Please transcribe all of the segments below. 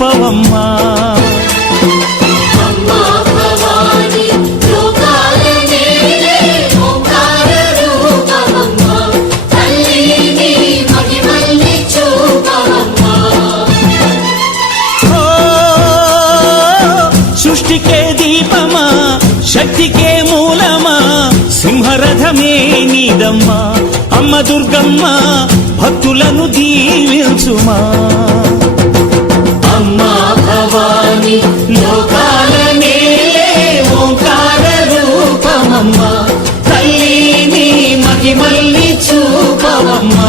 చూపవమ్మా. సృష్టికే దీపమా, శక్తికే మూలమా, సింహరథమే నీదమ్మా. అమ్మ దుర్గమ్మ భక్తులను దీవించుమా. అమ్మా భవాని లోకాల నేలే ఓంకార రూపమమ్మా, తల్లిని మహిమల్ని చూపవమ్మా.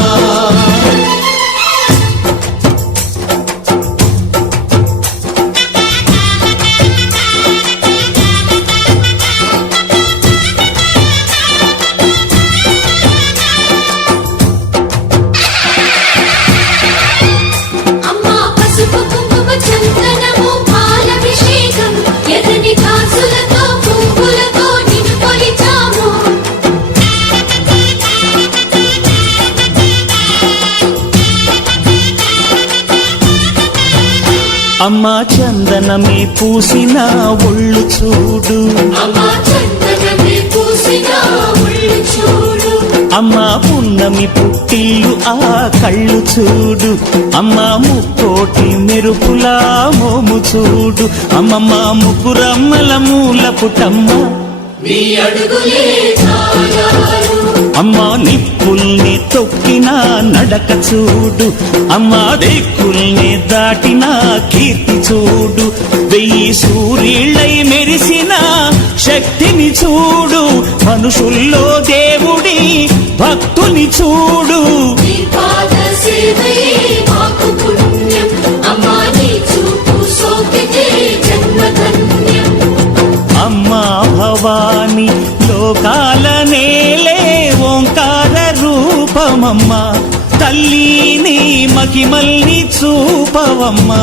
అమ్మా చందనమే పూసిన ఒళ్ళు చూడు, అమ్మా పున్నమి పుట్టిల్లు ఆ కళ్ళు చూడు, అమ్మా ముక్కోటి మెరుపులా మోము చూడు. అమ్మమ్మ ముగ్గురమ్మల మూల పుటమ్మ, అమ్మా నిప్పుల్ని తొక్కిన నడక చూడు, అమ్మా దిక్కుల్ని దాటిన కీర్తి చూడు. 1000 సూర్యుళ్ళై మెరిసిన శక్తిని చూడు, మనుషుల్లో దేవుడి భక్తుని చూడు. అమ్మా భవాని లోకాల నేలే ఓంకార రూపమమ్మా, తల్లిని మహిమల్ని చూపవమ్మా.